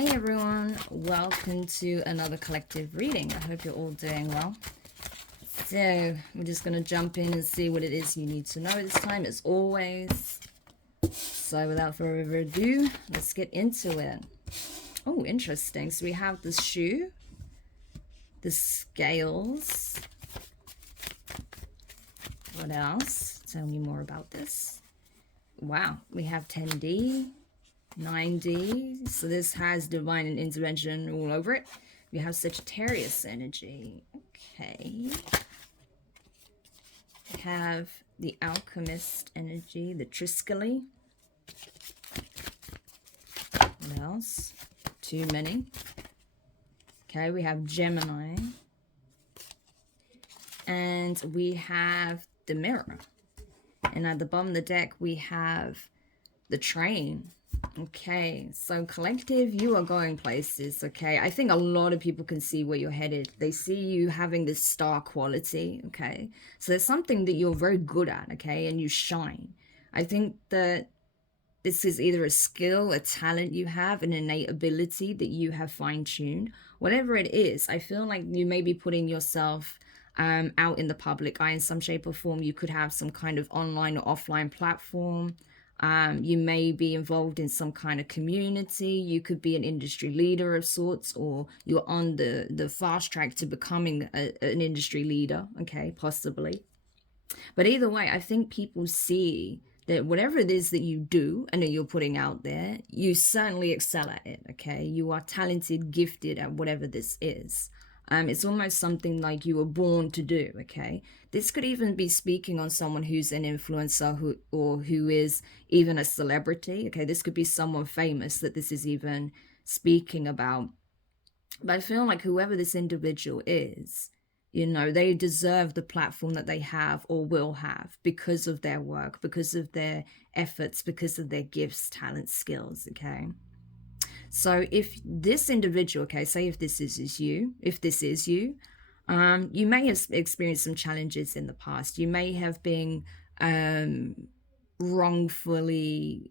Hey everyone, welcome to another collective reading. I hope you're all doing well. So, we're just going to jump in and see what it is you need to know this time, as always. So, without further ado, let's get into it. Oh, interesting. So, we have the shoe, the scales. What else? Tell me more about this. Wow, we have 10D. 9D, so this has divine intervention all over it. We have Sagittarius energy. Okay. We have the Alchemist energy, the Triskele. What else? Too many. Okay, we have Gemini. And we have the Mirror. And at the bottom of the deck, we have the Train. Okay, so collective, you are going places, okay? I think a lot of people can see where you're headed. They see you having this star quality, okay? So there's something that you're very good at, okay? And you shine. I think that this is either a skill, a talent you have, an innate ability that you have fine-tuned. Whatever it is, I feel like you may be putting yourself out in the public eye in some shape or form. You could have some kind of online or offline platform. You may be involved in some kind of community. You could be an industry leader of sorts, or you're on the fast track to becoming an industry leader, okay, possibly. But either way, I think people see that whatever it is that you do and that you're putting out there, you certainly excel at it, okay? You are talented, gifted at whatever this is. It's almost something like you were born to do, okay? This could even be speaking on someone who's an influencer who is even a celebrity, okay? This could be someone famous that this is even speaking about. But I feel like whoever this individual is, you know, they deserve the platform that they have or will have because of their work, because of their efforts, because of their gifts, talents, skills, okay? So if this individual, okay, say if this is you, you may have experienced some challenges in the past. You may have been wrongfully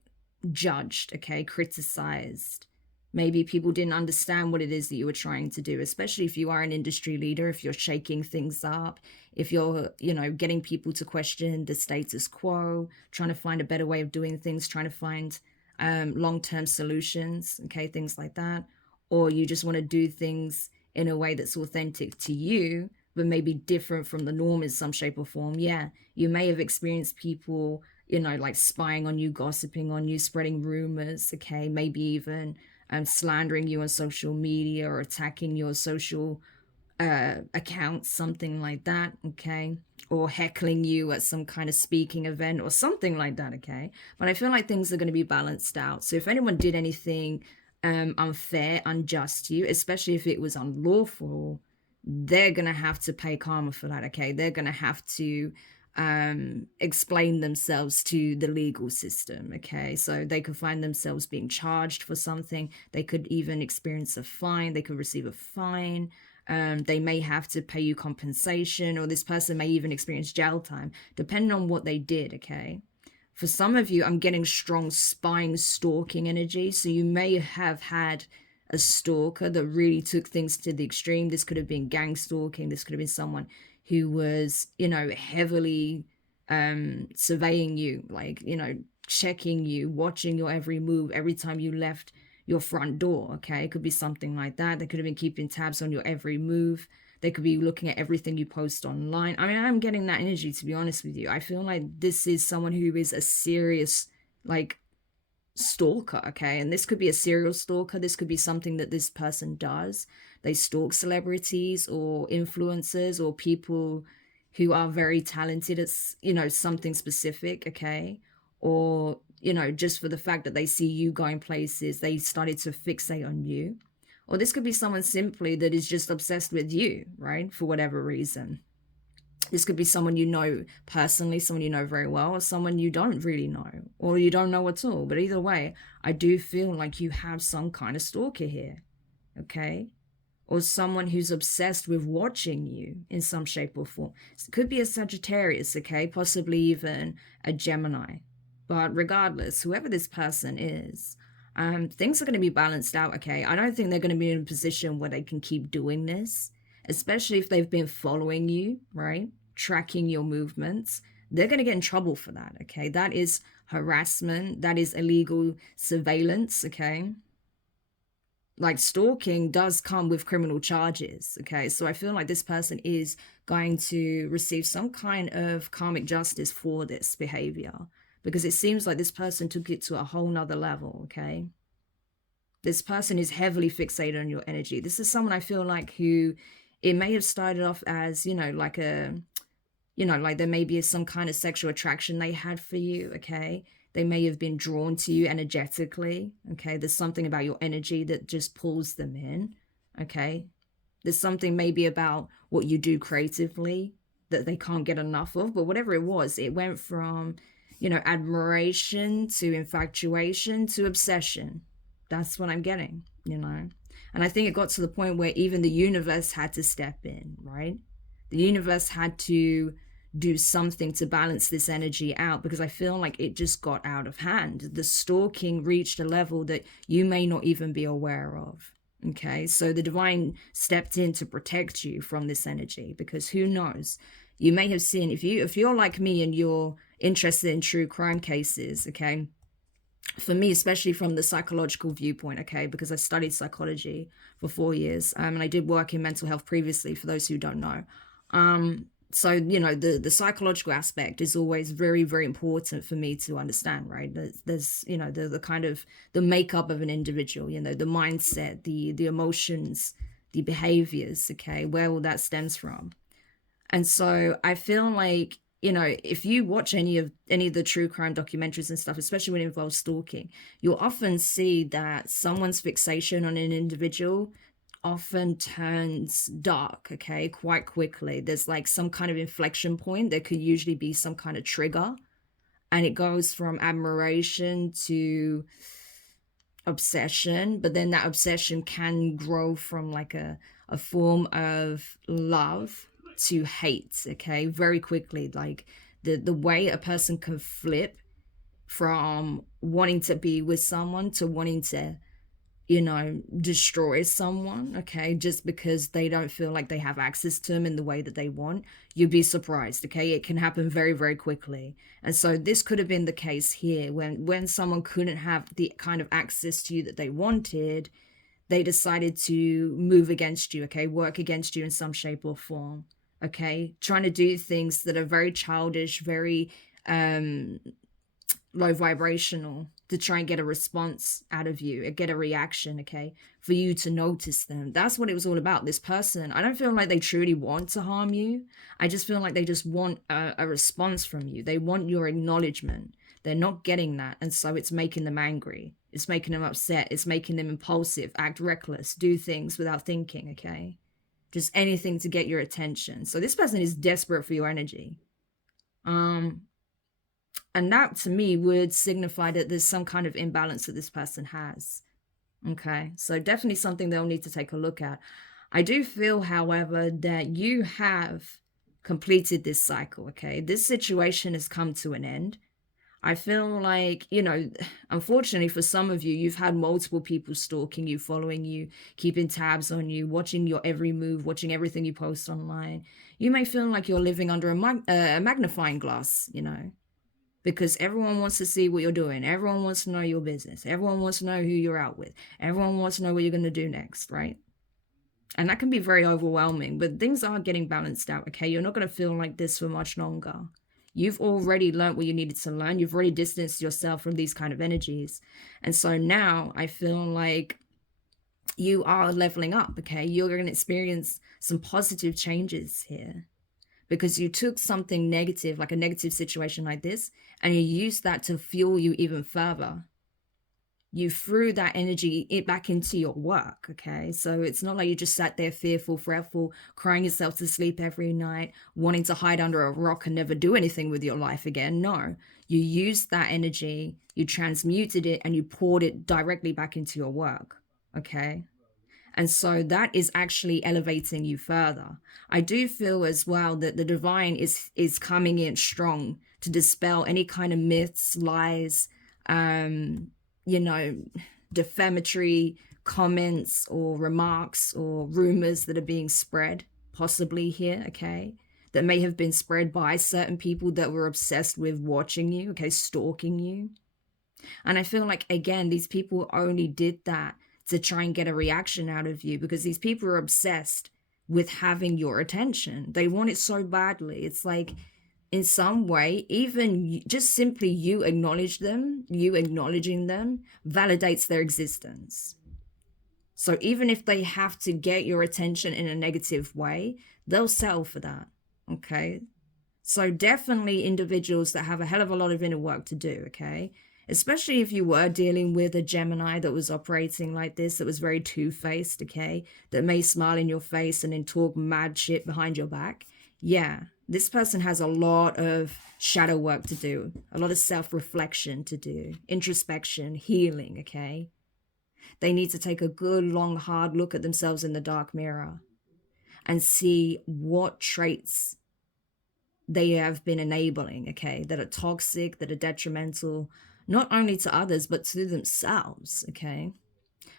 judged, okay, criticized. Maybe people didn't understand what it is that you were trying to do, especially if you are an industry leader, if you're shaking things up, if you're, you know, getting people to question the status quo, trying to find a better way of doing things, trying to find long-term solutions, okay, things like that. Or you just want to do things in a way that's authentic to you, but maybe different from the norm in some shape or form. Yeah, you may have experienced people, you know, like spying on you, gossiping on you, spreading rumors, okay, maybe even slandering you on social media or attacking your social accounts, something like that, okay? Or heckling you at some kind of speaking event or something like that, okay? But I feel like things are going to be balanced out. So if anyone did anything unfair, unjust to you, especially if it was unlawful, they're going to have to pay karma for that, okay? They're going to have to explain themselves to the legal system, okay? So they could find themselves being charged for something. They could even experience a fine. They could receive a fine. They may have to pay you compensation, or this person may even experience jail time, depending on what they did, okay? For some of you, I'm getting strong spying, stalking energy. So you may have had a stalker that really took things to the extreme. This could have been gang stalking. This could have been someone who was, you know, heavily surveying you, like, you know, checking you, watching your every move, every time you left your front door, okay? It could be something like that. They could have been keeping tabs on your every move. They could be looking at everything you post online. I mean, I'm getting that energy, to be honest with you. I feel like this is someone who is a serious, like, stalker, okay? And this could be a serial stalker. This could be something that this person does. They stalk celebrities or influencers or people who are very talented at, you know, something specific, okay? Or, you know, just for the fact that they see you going places, they started to fixate on you. Or this could be someone simply that is just obsessed with you, right? For whatever reason. This could be someone you know personally, someone you know very well, or someone you don't really know, or you don't know at all. But either way, I do feel like you have some kind of stalker here, okay? Or someone who's obsessed with watching you in some shape or form. It could be a Sagittarius, okay? Possibly even a Gemini. But regardless, whoever this person is, things are going to be balanced out, okay? I don't think they're going to be in a position where they can keep doing this, especially if they've been following you, right? Tracking your movements. They're going to get in trouble for that, okay? That is harassment. That is illegal surveillance, okay? Like, stalking does come with criminal charges, okay? So I feel like this person is going to receive some kind of karmic justice for this behavior, because it seems like this person took it to a whole nother level, okay? This person is heavily fixated on your energy. This is someone I feel like who, it may have started off as, you know, like there may be some kind of sexual attraction they had for you, okay? They may have been drawn to you energetically, okay? There's something about your energy that just pulls them in, okay? There's something maybe about what you do creatively that they can't get enough of, but whatever it was, it went from, you know, admiration to infatuation to obsession. That's what I'm getting, you know? And I think it got to the point where even the universe had to step in, right? The universe had to do something to balance this energy out, because I feel like it just got out of hand. The stalking reached a level that you may not even be aware of. Okay, so the divine stepped in to protect you from this energy, because who knows, you may have seen, if you're like me and you're interested in true crime cases, okay, for me, especially from the psychological viewpoint, okay, because I studied psychology for 4 years, and I did work in mental health previously, for those who don't know. So, you know, the psychological aspect is always very, very important for me to understand, right? There's you know, the kind of the makeup of an individual, you know, the mindset, the emotions, the behaviors, okay, where all that stems from. And so I feel like, you know, if you watch any of the true crime documentaries and stuff, especially when it involves stalking, you'll often see that someone's fixation on an individual often turns dark, okay, quite quickly. There's like some kind of inflection point. There could usually be some kind of trigger, and it goes from admiration to obsession, but then that obsession can grow from like a form of love to hate, okay, very quickly. Like the way a person can flip from wanting to be with someone to wanting to, you know, destroy someone, okay, just because they don't feel like they have access to them in the way that they want. You'd be surprised, okay? It can happen very, very quickly. And so this could have been the case here, when someone couldn't have the kind of access to you that they wanted, they decided to move against you, okay, work against you in some shape or form, okay, trying to do things that are very childish, very low vibrational, to try and get a response out of you, get a reaction, okay, for you to notice them. That's what it was all about. This person, I don't feel like they truly want to harm you. I just feel like they just want a response from you. They want your acknowledgement. They're not getting that, and so it's making them angry. It's making them upset. It's making them impulsive, act reckless, do things without thinking, okay? Just anything to get your attention. So this person is desperate for your energy. And that to me would signify that there's some kind of imbalance that this person has. Okay, so definitely something they'll need to take a look at. I do feel, however, that you have completed this cycle, okay? This situation has come to an end. I feel like, you know, unfortunately for some of you, you've had multiple people stalking you, following you, keeping tabs on you, watching your every move, watching everything you post online. You may feel like you're living under a magnifying glass, you know, because everyone wants to see what you're doing. Everyone wants to know your business. Everyone wants to know who you're out with. Everyone wants to know what you're going to do next, right? And that can be very overwhelming, but things are getting balanced out, okay? You're not going to feel like this for much longer. You've already learned what you needed to learn. You've already distanced yourself from these kind of energies. And so now I feel like you are leveling up, okay? You're going to experience some positive changes here, because you took something negative, like a negative situation like this, and you used that to fuel you even further. You threw that energy back into your work, okay? So it's not like you just sat there fearful, fretful, crying yourself to sleep every night, wanting to hide under a rock and never do anything with your life again. No, you used that energy, you transmuted it, and you poured it directly back into your work, okay? And so that is actually elevating you further. I do feel as well that the divine is coming in strong to dispel any kind of myths, lies, you know, defamatory comments or remarks or rumors that are being spread, possibly here, okay, that may have been spread by certain people that were obsessed with watching you, okay, stalking you. And I feel like, again, these people only did that to try and get a reaction out of you, because these people are obsessed with having your attention. They want it so badly. It's like, in some way, even just simply you acknowledging them validates their existence. So even if they have to get your attention in a negative way, they'll settle for that, okay? So definitely individuals that have a hell of a lot of inner work to do, okay? Especially if you were dealing with a Gemini that was operating like this, that was very two-faced, okay? That may smile in your face and then talk mad shit behind your back. Yeah, this person has a lot of shadow work to do, a lot of self-reflection to do, introspection, healing, okay? They need to take a good, long, hard look at themselves in the dark mirror and see what traits they have been enabling, okay, that are toxic, that are detrimental, not only to others, but to themselves, okay?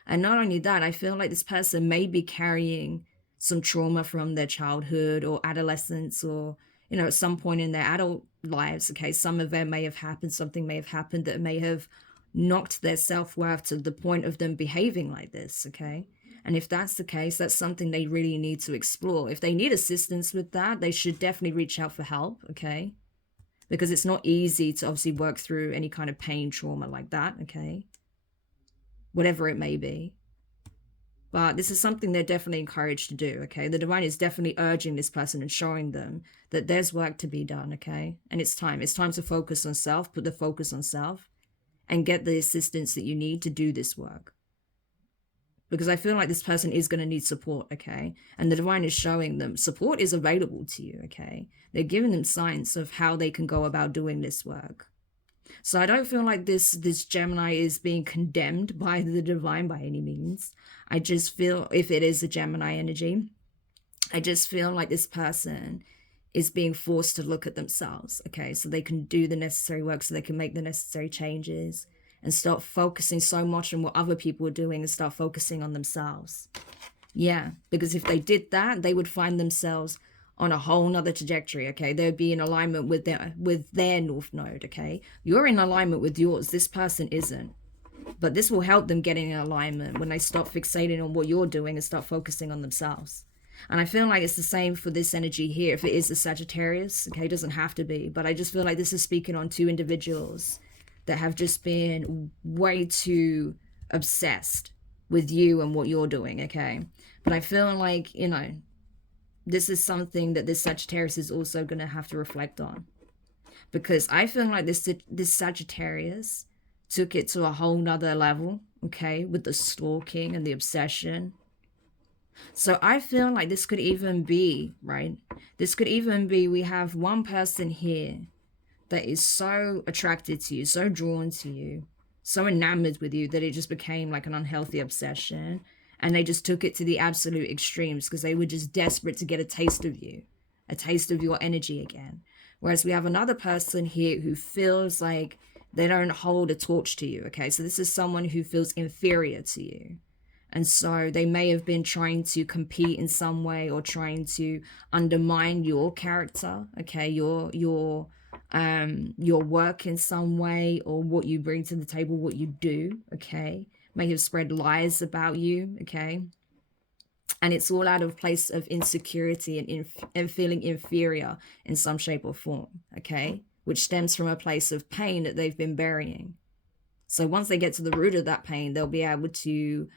And not only that, I feel like this person may be carrying some trauma from their childhood or adolescence, or, you know, at some point in their adult lives, okay? Some event may have happened, something may have happened that may have knocked their self-worth to the point of them behaving like this, okay? And if that's the case, that's something they really need to explore. If they need assistance with that, they should definitely reach out for help, okay? Because it's not easy to obviously work through any kind of pain, trauma like that, okay? Whatever it may be. But this is something they're definitely encouraged to do, okay? The divine is definitely urging this person and showing them that there's work to be done, okay? And it's time. It's time to focus on self, put the focus on self, and get the assistance that you need to do this work. Because I feel like this person is going to need support, okay? And the divine is showing them support is available to you, okay? They're giving them signs of how they can go about doing this work. So I don't feel like this Gemini is being condemned by the divine by any means. I just feel, if it is a Gemini energy, I just feel like this person is being forced to look at themselves, okay? So they can do the necessary work, so they can make the necessary changes and start focusing so much on what other people are doing and start focusing on themselves. Yeah, because if they did that, they would find themselves on a whole nother trajectory, okay? They'd be in alignment with their North Node, okay? You're in alignment with yours. This person isn't. But this will help them get in alignment when they stop fixating on what you're doing and start focusing on themselves. And I feel like it's the same for this energy here. If it is a Sagittarius, okay, it doesn't have to be. But I just feel like this is speaking on two individuals that have just been way too obsessed with you and what you're doing, okay? But I feel like, you know, this is something that this Sagittarius is also going to have to reflect on. Because I feel like this Sagittarius took it to a whole nother level, okay, with the stalking and the obsession. So I feel like this could even be, right? This could even be, we have one person here that is so attracted to you, so drawn to you, so enamored with you that it just became like an unhealthy obsession. And they just took it to the absolute extremes because they were just desperate to get a taste of you, a taste of your energy again. Whereas we have another person here who feels like they don't hold a torch to you, okay? So this is someone who feels inferior to you. And so they may have been trying to compete in some way or trying to undermine your character, okay? Your work in some way, or what you bring to the table, what you do, okay? May have spread lies about you, okay? And it's all out of place of insecurity and feeling inferior in some shape or form, okay? Which stems from a place of pain that they've been burying. So once they get to the root of that pain, they'll be able to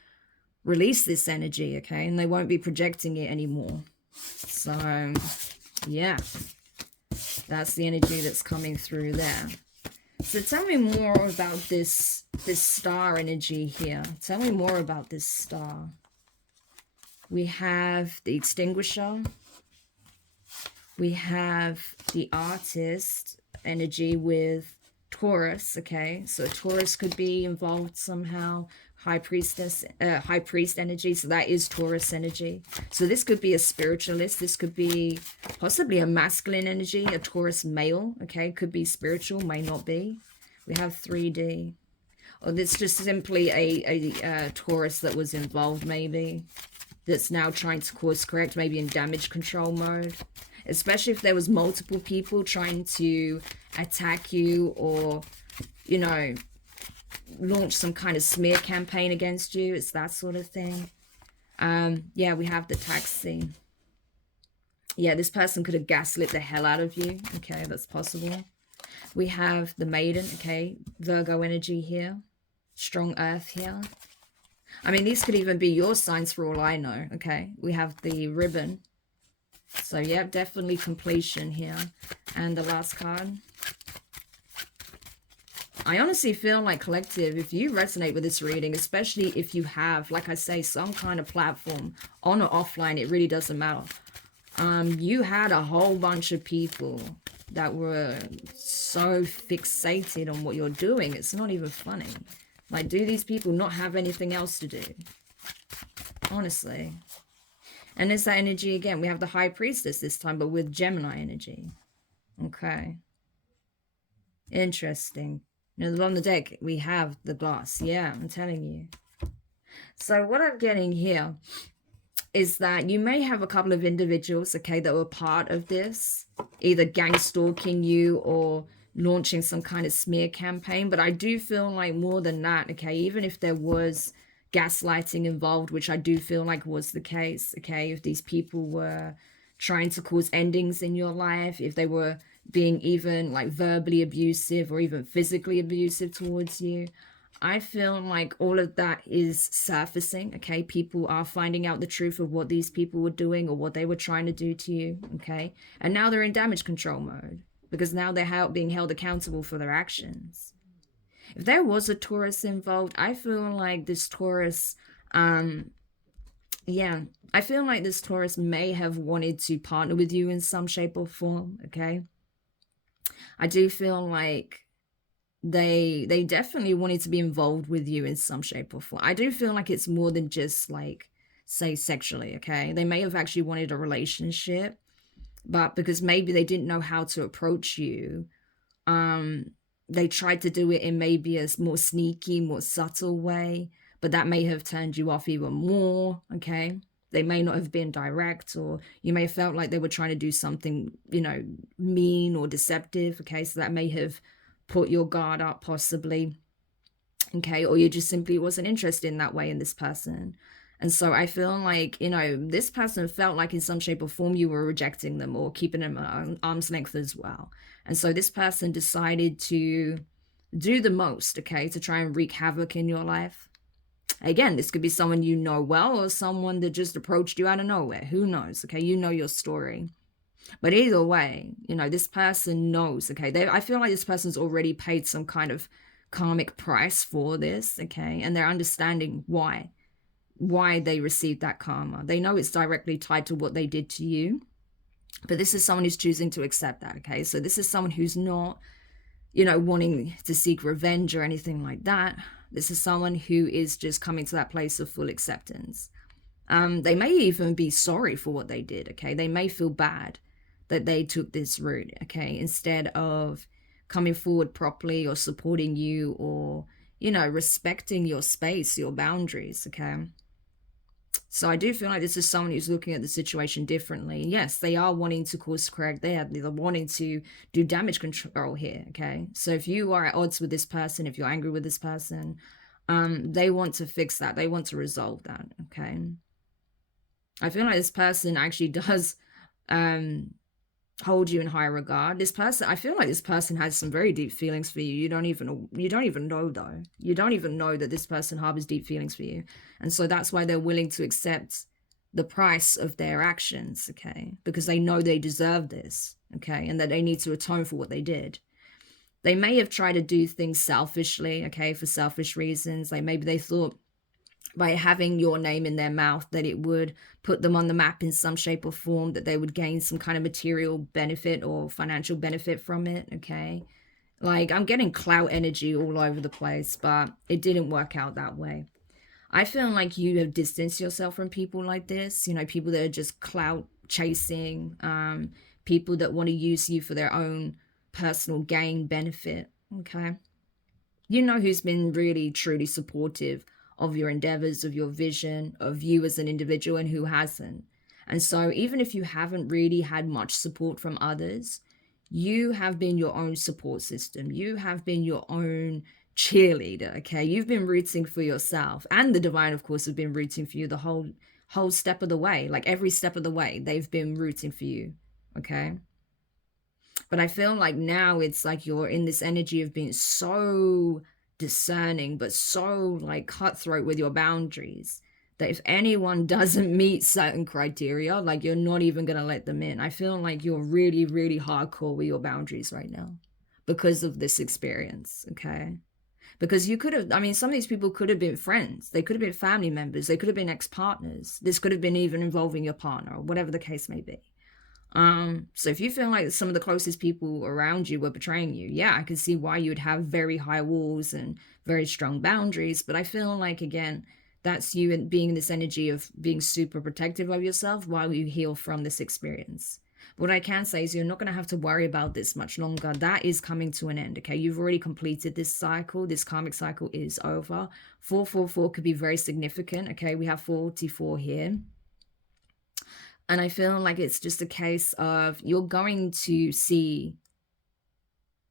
release this energy, okay? And they won't be projecting it anymore. So, yeah. That's the energy that's coming through there. So tell me more about this star energy here. Tell me more about this star. We have the extinguisher. We have the artist energy with Taurus, okay? So Taurus could be involved somehow. High priest energy, so that is Taurus energy. So this could be a spiritualist. This could be possibly a masculine energy, a Taurus male, okay? Could be spiritual, may not be. We have 3D. Or it's just simply a Taurus that was involved, maybe, that's now trying to course correct, maybe in damage control mode. Especially if there was multiple people trying to attack you or, you know, launch some kind of smear campaign against you. It's that sort of thing. Yeah, we have the taxi. Yeah, this person could have gaslit the hell out of you. Okay, that's possible. We have the maiden, okay, Virgo energy here. Strong earth here. I mean, these could even be your signs for all I know, okay? We have the ribbon. So, yeah, definitely completion here. And the last card. I honestly feel like, collective, if you resonate with this reading, especially if you have, like I say, some kind of platform, on or offline, it really doesn't matter. You had a whole bunch of people that were so fixated on what you're doing. It's not even funny. Like, do these people not have anything else to do? Honestly. And it's that energy again. We have the High Priestess this time, but with Gemini energy. Okay. Interesting. You know, on the deck, we have the glass. Yeah, I'm telling you. So what I'm getting here is that you may have a couple of individuals, okay, that were part of this, either gang stalking you or launching some kind of smear campaign. But I do feel like more than that, okay, even if there was gaslighting involved, which I do feel like was the case, okay, if these people were trying to cause endings in your life, if they were being even like verbally abusive or even physically abusive towards you, I feel like all of that is surfacing, okay? People are finding out the truth of what these people were doing or what they were trying to do to you, okay? And now they're in damage control mode because now they're being held accountable for their actions. If there was a Taurus involved, I feel like this Taurus, yeah, I feel like this Taurus may have wanted to partner with you in some shape or form, okay? I do feel like they definitely wanted to be involved with you in some shape or form. I do feel like it's more than just like, say, sexually, okay? They may have actually wanted a relationship, but because maybe they didn't know how to approach you, they tried to do it in maybe a more sneaky, more subtle way, but that may have turned you off even more, okay? They may not have been direct, or you may have felt like they were trying to do something, you know, mean or deceptive, okay? So that may have put your guard up possibly, okay? Or you just simply wasn't interested in that way in this person. And so I feel like, you know, this person felt like in some shape or form you were rejecting them or keeping them at arm's length as well. And so this person decided to do the most, okay, to try and wreak havoc in your life. Again, this could be someone you know well or someone that just approached you out of nowhere. Who knows, okay? You know your story. But either way, you know, this person knows, okay? I feel like this person's already paid some kind of karmic price for this, okay? And they're understanding why they received that karma. They know it's directly tied to what they did to you. But this is someone who's choosing to accept that, okay? So this is someone who's not, you know, wanting to seek revenge or anything like that. This is someone who is just coming to that place of full acceptance. They may even be sorry for what they did, okay? They may feel bad that they took this route, okay? Instead of coming forward properly or supporting you or, you know, respecting your space, your boundaries, okay? So I do feel like this is someone who's looking at the situation differently. Yes, they are wanting to course correct. They're wanting to do damage control here, okay? So if you are at odds with this person, if you're angry with this person, they want to fix that. They want to resolve that, okay? I feel like this person actually does hold you in high regard. This person, I feel like this person has some very deep feelings for you. You don't even know though. You don't even know that this person harbors deep feelings for you. And so that's why they're willing to accept the price of their actions, okay? Because they know they deserve this, okay? And that they need to atone for what they did. They may have tried to do things selfishly, okay, for selfish reasons. Like maybe they thought by having your name in their mouth that it would put them on the map in some shape or form, that they would gain some kind of material benefit or financial benefit from it, okay? Like, I'm getting clout energy all over the place, but it didn't work out that way. I feel like you have distanced yourself from people like this, you know, people that are just clout chasing, people that want to use you for their own personal gain benefit, okay? You know who's been really truly supportive of your endeavors, of your vision, of you as an individual, and who hasn't. And so, even if you haven't really had much support from others, you have been your own support system. You have been your own cheerleader. Okay, you've been rooting for yourself, and the divine, of course, have been rooting for you the whole step of the way. Like every step of the way, they've been rooting for you. Okay. But I feel like now it's like you're in this energy of being so discerning, but so like cutthroat with your boundaries that if anyone doesn't meet certain criteria, like you're not even going to let them in. I feel like you're really, really hardcore with your boundaries right now because of this experience. Okay. Because you could have, I mean, some of these people could have been friends, they could have been family members, they could have been ex partners. This could have been even involving your partner or whatever the case may be. So if you feel like some of the closest people around you were betraying you, yeah, I can see why you would have very high walls and very strong boundaries. But I feel like, again, that's you being in this energy of being super protective of yourself while you heal from this experience. What I can say is you're not going to have to worry about this much longer. That is coming to an end, okay? You've already completed this cycle. This karmic cycle is over. 444 could be very significant, okay? We have 44 here. And I feel like it's just a case of you're going to see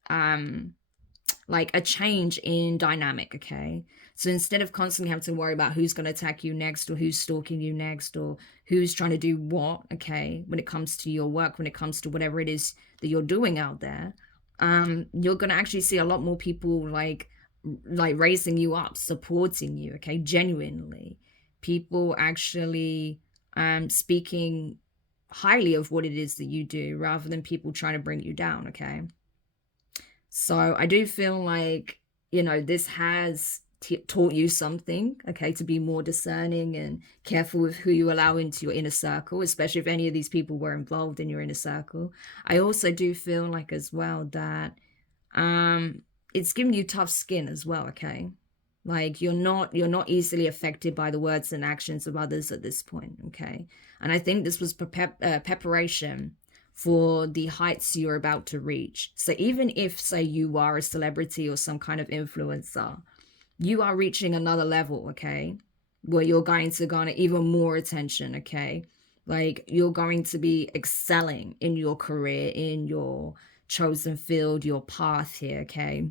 like a change in dynamic, okay? So instead of constantly having to worry about who's going to attack you next or who's stalking you next or who's trying to do what, okay, when it comes to your work, when it comes to whatever it is that you're doing out there, you're going to actually see a lot more people like raising you up, supporting you, okay, genuinely. People actually speaking highly of what it is that you do rather than people trying to bring you down, okay? So I do feel like, this has taught you something, okay, to be more discerning and careful with who you allow into your inner circle, especially if any of these people were involved in your inner circle. I also do feel like as well that it's given you tough skin as well, okay? Like you're not easily affected by the words and actions of others at this point, okay? And I think this was preparation for the heights you're about to reach. So even if, say, you are a celebrity or some kind of influencer, you are reaching another level, okay, where you're going to garner even more attention, okay? Like you're going to be excelling in your career, in your chosen field, your path here, okay?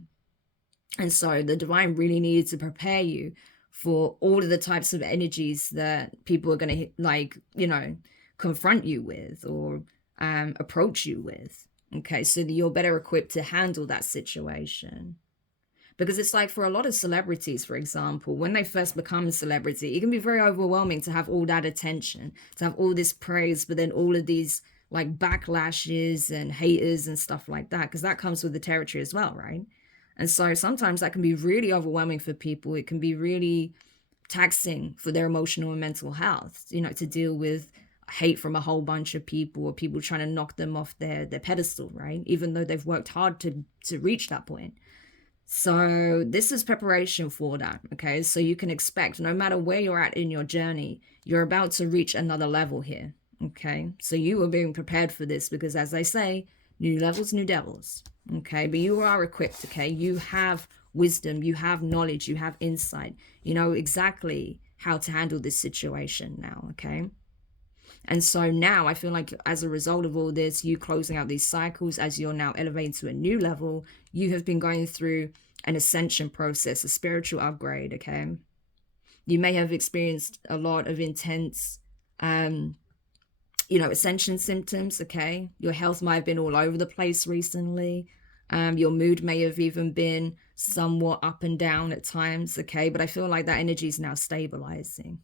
And so the divine really needed to prepare you for all of the types of energies that people are going to, confront you with or approach you with. Okay, so that you're better equipped to handle that situation. Because it's like for a lot of celebrities, for example, when they first become a celebrity, it can be very overwhelming to have all that attention, to have all this praise, but then all of these like backlashes and haters and stuff like that, because that comes with the territory as well, right? And so sometimes that can be really overwhelming for people. It can be really taxing for their emotional and mental health, to deal with hate from a whole bunch of people or people trying to knock them off their pedestal, right? Even though they've worked hard to reach that point. So this is preparation for that, okay? So you can expect no matter where you're at in your journey, you're about to reach another level here, okay? So you are being prepared for this because as I say, new levels, new devils, okay? But you are equipped, okay? You have wisdom, you have knowledge, you have insight. You know exactly how to handle this situation now, okay? And so now I feel like as a result of all this, you closing out these cycles as you're now elevating to a new level, you have been going through an ascension process, a spiritual upgrade, okay? You may have experienced a lot of intense, ascension symptoms, okay? Your health might have been all over the place recently. Your mood may have even been somewhat up and down at times, okay? But I feel like that energy is now stabilizing,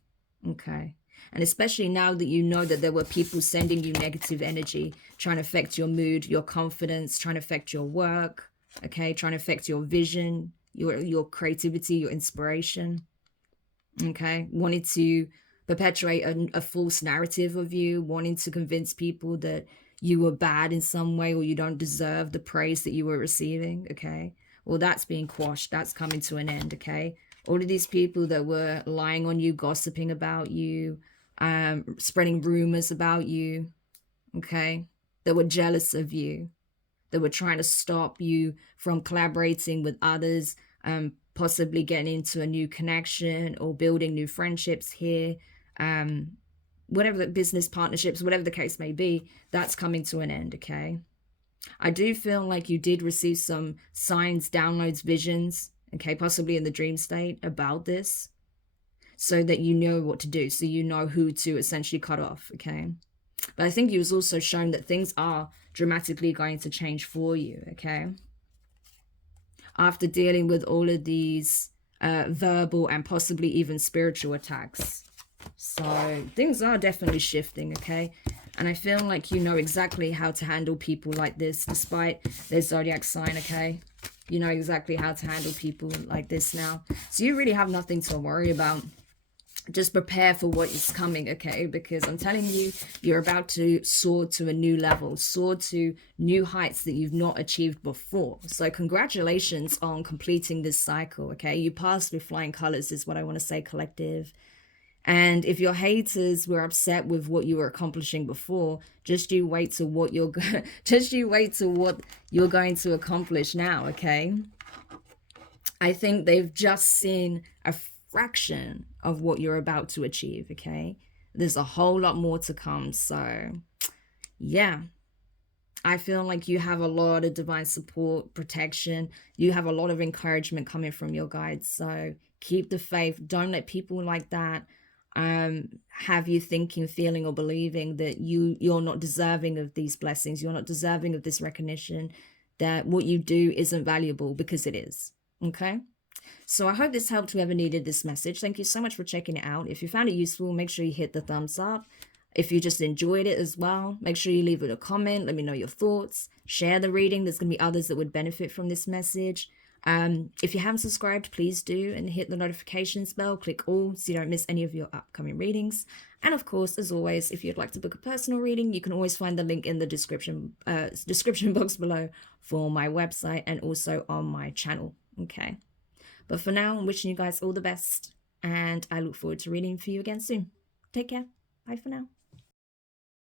okay? And especially now that you know that there were people sending you negative energy, trying to affect your mood, your confidence, trying to affect your work, okay? Trying to affect your vision, your creativity, your inspiration, okay? Wanted to perpetuate a false narrative of you, wanting to convince people that you were bad in some way or you don't deserve the praise that you were receiving, okay? Well, that's being quashed. That's coming to an end, okay? All of these people that were lying on you, gossiping about you, spreading rumors about you, okay? That were jealous of you, that were trying to stop you from collaborating with others, possibly getting into a new connection or building new friendships here, whatever the business partnerships, whatever the case may be, that's coming to an end, okay? I do feel like you did receive some signs, downloads, visions, okay, possibly in the dream state about this, so that you know what to do, so you know who to essentially cut off, okay? But I think you was also shown that things are dramatically going to change for you, okay? After dealing with all of these verbal and possibly even spiritual attacks. So things are definitely shifting, okay? And I feel like you know exactly how to handle people like this, despite their zodiac sign, okay? You know exactly how to handle people like this now. So you really have nothing to worry about. Just prepare for what is coming, okay? Because I'm telling you, you're about to soar to a new level, soar to new heights that you've not achieved before. So congratulations on completing this cycle, okay? You passed with flying colors is what I want to say, collective. And if your haters were upset with what you were accomplishing before, just you wait to what you're going to accomplish now, okay? I think they've just seen a fraction of what you're about to achieve, okay? There's a whole lot more to come. So yeah, I feel like you have a lot of divine support, protection. You have a lot of encouragement coming from your guides. So keep the faith. Don't let people like that have you thinking, feeling, or believing that you're not deserving of these blessings. You're not deserving of this recognition, that what you do isn't valuable, because it is. Okay? So I hope this helped whoever needed this message. Thank you so much for checking it out. If you found it useful, make sure you hit the thumbs up. If you just enjoyed it as well, make sure you leave it a comment. Let me know your thoughts. Share the reading. There's going to be others that would benefit from this message. If you haven't subscribed, please do, and hit the notifications bell. Click all so you don't miss any of your upcoming readings. And of course, as always, if you'd like to book a personal reading, you can always find the link in the description box below for my website and also on my channel. Okay. But for now, I'm wishing you guys all the best, and I look forward to reading for you again soon. Take care. Bye for now.